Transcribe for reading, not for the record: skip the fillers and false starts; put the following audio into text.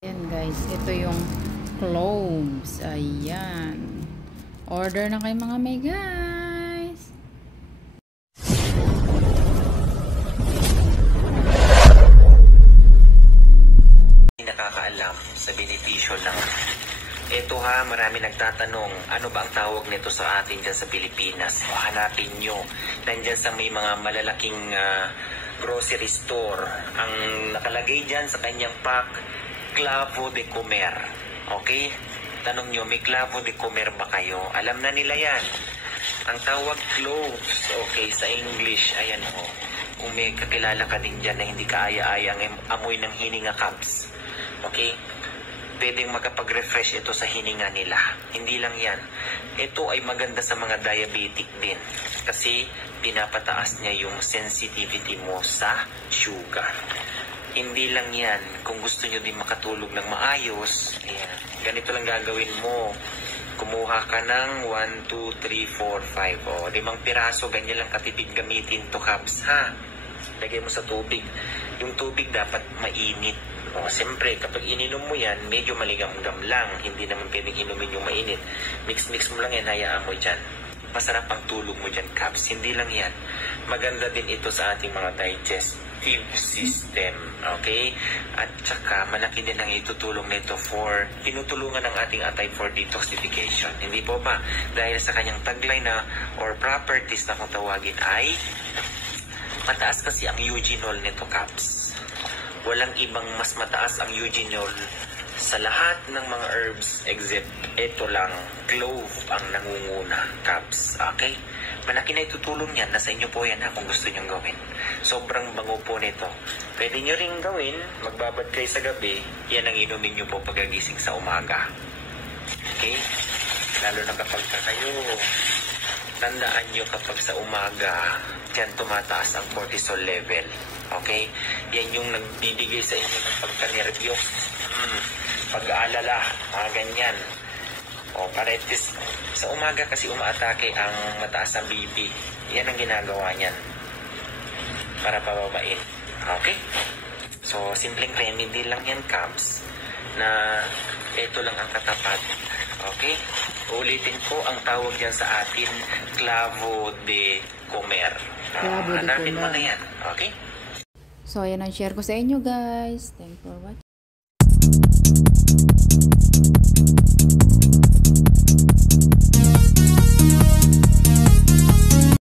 Ayan guys, ito yung cloves. Ayan. Order na kayo mga may guys. Nakakaalam sa benepisyo ng ito ha, marami nagtatanong, ano ba ang tawag nito sa atin dyan sa Pilipinas? O, hanapin nyo, nandyan sa may mga malalaking grocery store, ang nakalagay dyan sa kanyang pack, clavo de comer. Okay? Tanong nyo, may clavo de comer ba kayo? Alam na nila yan. Ang tawag cloves, okay, sa English, ayan ho. Kung may kakilala ka din dyan na hindi kaaya-ayang amoy ng hininga cups. Okay? Pwedeng makapag-refresh ito sa hininga nila. Hindi lang yan. Ito ay maganda sa mga diabetic din. Kasi pinapataas niya yung sensitivity mo sa sugar. Hindi lang yan. Kung gusto nyo din makatulog ng maayos, ayan, ganito lang gagawin mo. Kumuha ka ng 1, 2, 3, 4, 5. O, 5 piraso, ganyan lang katipid gamitin to cups, ha? Lagay mo sa tubig. Yung tubig dapat mainit. O, siyempre, kapag ininom mo yan, medyo maligamgam lang. Hindi naman pwedeng inumin yung mainit. Mix-mix mo lang yan, hayaan mo dyan. Masarap ang tulog mo dyan, cups. Hindi lang yan. Maganda din ito sa ating mga digestive system. Okay? At saka, malaki din ang itutulong nito for tinutulungan ng ating atay for detoxification. Hindi po ba? Dahil sa kanyang tagline na or properties na kung tawagin ay mataas kasi ang eugenol nito, cups. Walang ibang mas mataas ang eugenol sa lahat ng mga herbs except ito lang, clove ang nangunguna, cups. Okay? Malaki na itutulong yan. Nasa inyo po yan ha kung gusto nyong gawin. Sobrang bango po nito. Pwede nyo rin gawin, magbabad kayo sa gabi, yan ang inumin nyo po pagagising sa umaga. Okay? Lalo na kapag kayo, tandaan nyo kapag sa umaga, dyan tumataas ang cortisol level. Okay? Yan yung nagbibigay sa inyo ng pagka-nervyos. Pag-aalala, mga ganyan. O, paretis. Sa umaga kasi umaatake ang mataas ang BP. Yan ang ginagawa niyan. Para pababain. Okay? So, simpleng remedy lang yan, cups, na ito lang ang katapat. Okay? Ulitin ko, ang tawag yan sa atin, clavo de comer. Hanapin mo na yan. Okay? So, ayan ang share ko sa inyo guys. Thanks for watching.